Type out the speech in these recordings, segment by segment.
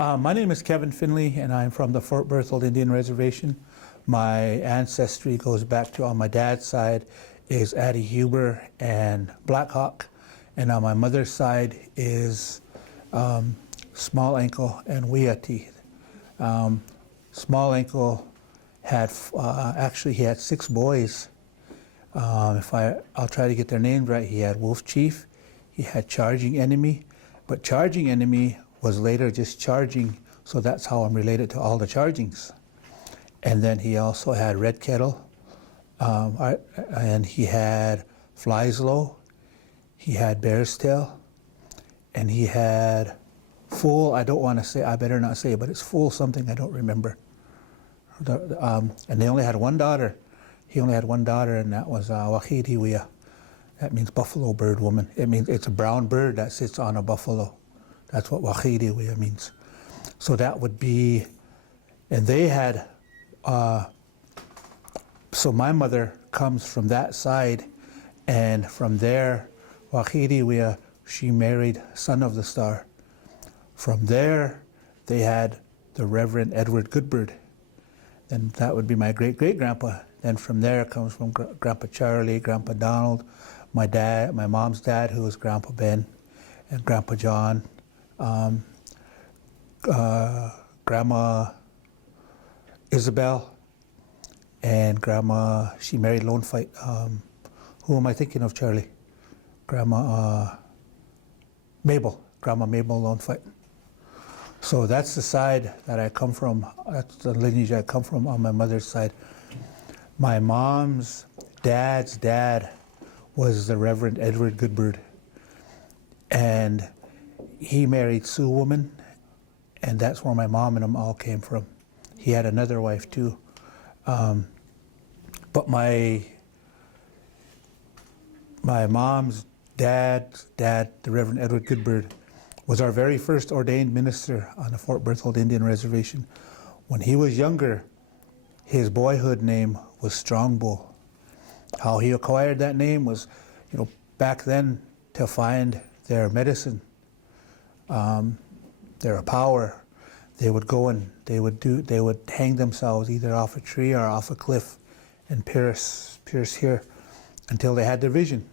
My name is Kevin Finley, and I'm from the Fort Berthold Indian Reservation. My ancestry goes back to, on my dad's side, is Addie Huber and Black Hawk, and on my mother's side is Small Ankle and Wea Teeth. Small Ankle had, actually he had 6 boys. I'll try to get their names right. He had Wolf Chief, he had Charging Enemy, but Charging Enemy was later just Charging, so that's how I'm related to all the Chargings. And then he also had Red Kettle, and he had Flies Low, he had Bear's Tail, and he had Fool. I don't want to say, I better not say it, but it's Fool something, I don't remember. And they only had one daughter. He only had one daughter, and that was Wahidi Wea. That means buffalo bird woman. It means it's a brown bird that sits on a buffalo. That's what Wahidi Wea means. So that would be, and they had, so my mother comes from that side, and from there, Wahidi Wea, she married Son of the Star. From there, they had the Reverend Edward Goodbird. And that would be my great-great-grandpa. Then from there comes from Grandpa Charlie, Grandpa Donald, my dad, my mom's dad, who was Grandpa Ben, and Grandpa John, Grandma Isabel, and Grandma, she married Lone Fight. Who am I thinking of, Charlie? Grandma Mabel, Grandma Mabel Lone Fight. So that's the side that I come from. That's the lineage I come from on my mother's side. My mom's dad's dad was the Reverend Edward Goodbird. And he married Sioux woman, and that's where my mom and them all came from. He had another wife too. But my mom's dad's dad, the Reverend Edward Goodbird, was our very first ordained minister on the Fort Berthold Indian Reservation. When he was younger, his boyhood name was Strongbow. How he acquired that name was, back then, to find their medicine, their power, they would go and they would hang themselves either off a tree or off a cliff and pierce here until they had their vision.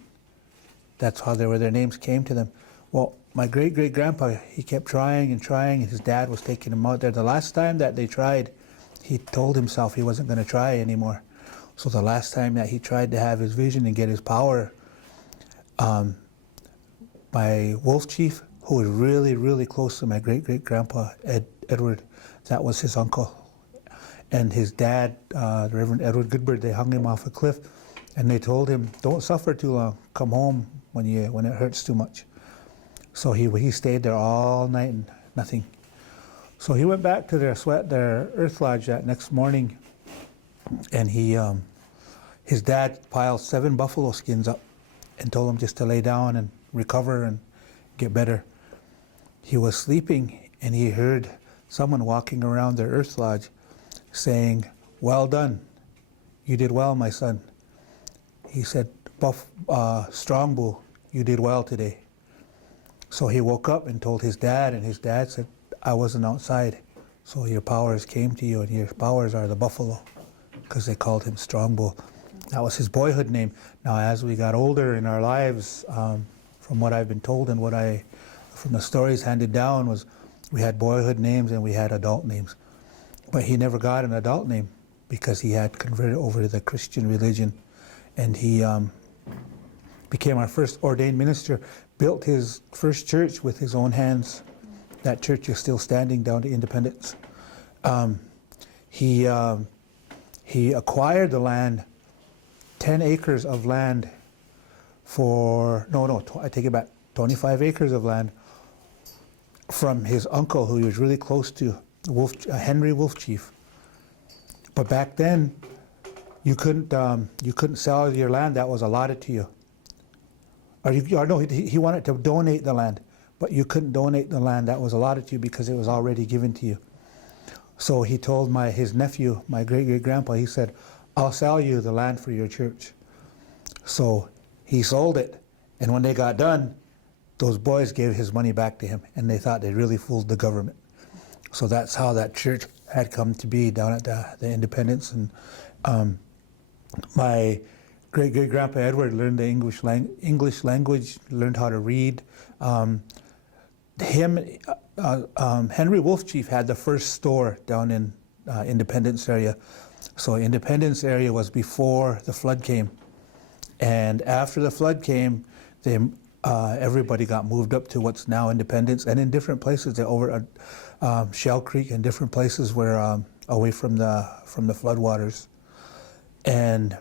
That's how their names came to them. Well, my great-great-grandpa, he kept trying and trying, and his dad was taking him out there. The last time that they tried, he told himself he wasn't going to try anymore. So the last time that he tried to have his vision and get his power, my Wolf Chief, who was really, really close to my great-great-grandpa, Edward, that was his uncle. And his dad, the Reverend Edward Goodbird, they hung him off a cliff, and they told him, don't suffer too long, come home when it hurts too much. So he stayed there all night and nothing. So he went back to their earth lodge that next morning, and his dad piled 7 buffalo skins up and told him just to lay down and recover and get better. He was sleeping, and he heard someone walking around their earth lodge saying, well done, you did well, my son. He said, Strongbow, you did well today. So he woke up and told his dad, and his dad said, I wasn't outside, so your powers came to you, and your powers are the buffalo, because they called him Strongbow. That was his boyhood name. Now, as we got older in our lives, from what I've been told and from the stories handed down, was we had boyhood names and we had adult names. But he never got an adult name because he had converted over to the Christian religion, and he became our first ordained minister, built his first church with his own hands. That church is still standing down to Independence. He acquired the land, 10 acres of land I take it back, 25 acres of land from his uncle, who he was really close to, Henry Wolf Chief. But back then, you couldn't sell your land that was allotted to you. He wanted to donate the land, but you couldn't donate the land that was allotted to you because it was already given to you. So he told his nephew, my great-great-grandpa, he said, I'll sell you the land for your church. So he sold it, and when they got done, those boys gave his money back to him, and they thought they really fooled the government. So that's how that church had come to be down at the Independence. And my great-great-grandpa Edward learned the English language, learned how to read. Henry Wolfchief had the first store down in Independence area. So Independence area was before the flood came. And after the flood came, everybody got moved up to what's now Independence, and in different places. They're over at Shell Creek and different places where away from the floodwaters. And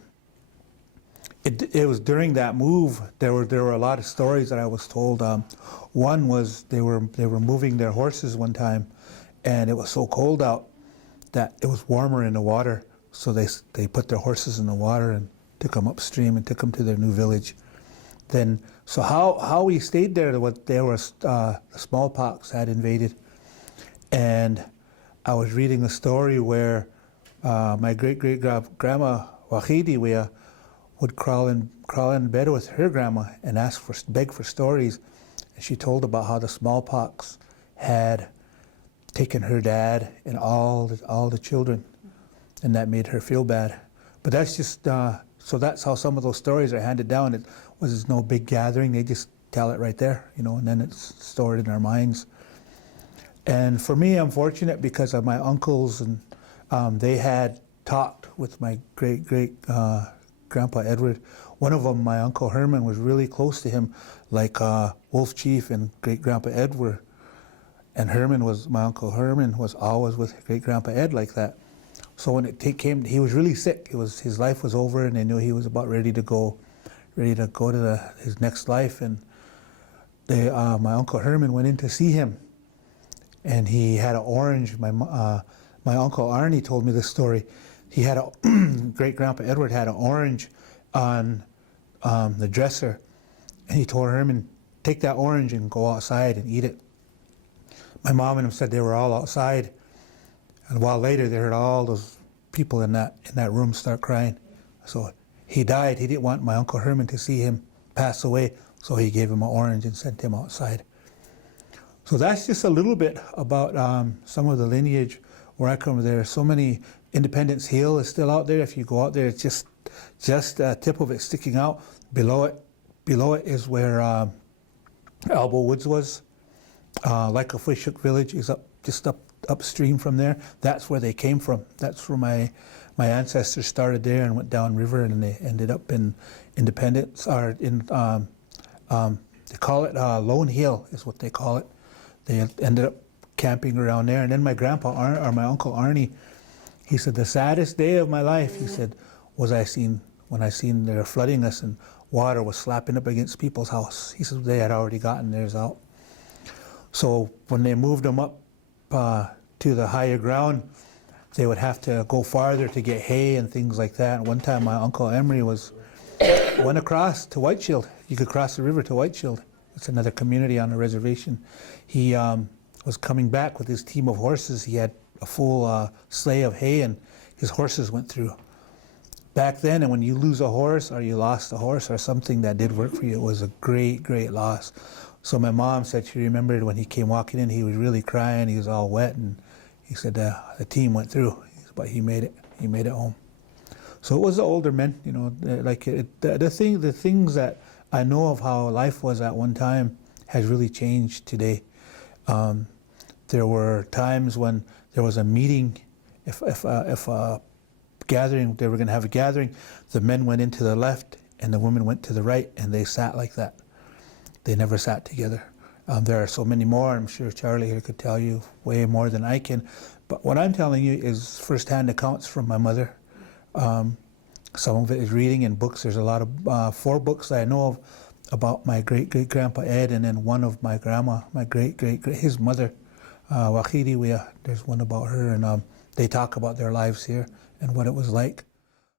it was during that move there were a lot of stories that I was told. One was they were moving their horses one time, and it was so cold out that it was warmer in the water. So they put their horses in the water and took them upstream and took them to their new village. Then, so how we stayed there, the smallpox had invaded. And I was reading a story where my great-great-grandma, Wahidi, would crawl in bed with her grandma and beg for stories. And she told about how the smallpox had taken her dad and all the children, and that made her feel bad. But that's just, so that's how some of those stories are handed down. It was no big gathering, they just tell it right there, and then it's stored in our minds. And for me, I'm fortunate because of my uncles, and they had talked with my great-great-grandpa Edward. One of them, my Uncle Herman, was really close to him, like Wolf Chief and great-grandpa Ed were. And my Uncle Herman was always with great-grandpa Ed like that. So when it came, he was really sick. His life was over, and they knew he was about ready to go to his next life. And my Uncle Herman went in to see him, and he had an orange. My Uncle Arnie told me this story. He had great-grandpa Edward had an orange on the dresser, and he told Herman, take that orange and go outside and eat it. My mom and him said they were all outside, and a while later they heard all those people in that room start crying. So he died. He didn't want my Uncle Herman to see him pass away, so he gave him an orange and sent him outside. So that's just a little bit about some of the lineage where I come from. There are so many. Independence Hill is still out there. If you go out there, it's just a tip of it sticking out. Below it is where Elbow Woods was. Like a Fishhook Village is upstream from there. That's where they came from. That's where my ancestors started there and went downriver, and they ended up in Independence, or in they call it Lone Hill is what they call it. They ended up camping around there. And then my my Uncle Arnie, he said, the saddest day of my life, he said, was when I seen they were flooding us and water was slapping up against people's house. He said they had already gotten theirs out. So when they moved them up to the higher ground, they would have to go farther to get hay and things like that. And one time my Uncle Emery went across to White Shield. You could cross the river to White Shield. It's another community on the reservation. He was coming back with his team of horses. He had a full sleigh of hay, and his horses went through. Back then, and when you lose a horse or you lost a horse or something that did work for you, it was a great, great loss. So my mom said she remembered when he came walking in, he was really crying, he was all wet, and he said the team went through, but he made it home. So it was the older men, the things that I know of how life was at one time has really changed today. There were times when there was a meeting, if a gathering, they were going to have a gathering, the men went into the left and the women went to the right, and they sat like that. They never sat together. There are so many more. I'm sure Charlie here could tell you way more than I can. But what I'm telling you is firsthand accounts from my mother. Some of it is reading in books. There's a lot of 4 books that I know of about my great-great-grandpa Ed, and then one of my grandma, my his mother, Wahidi. There's one about her, and they talk about their lives here and what it was like.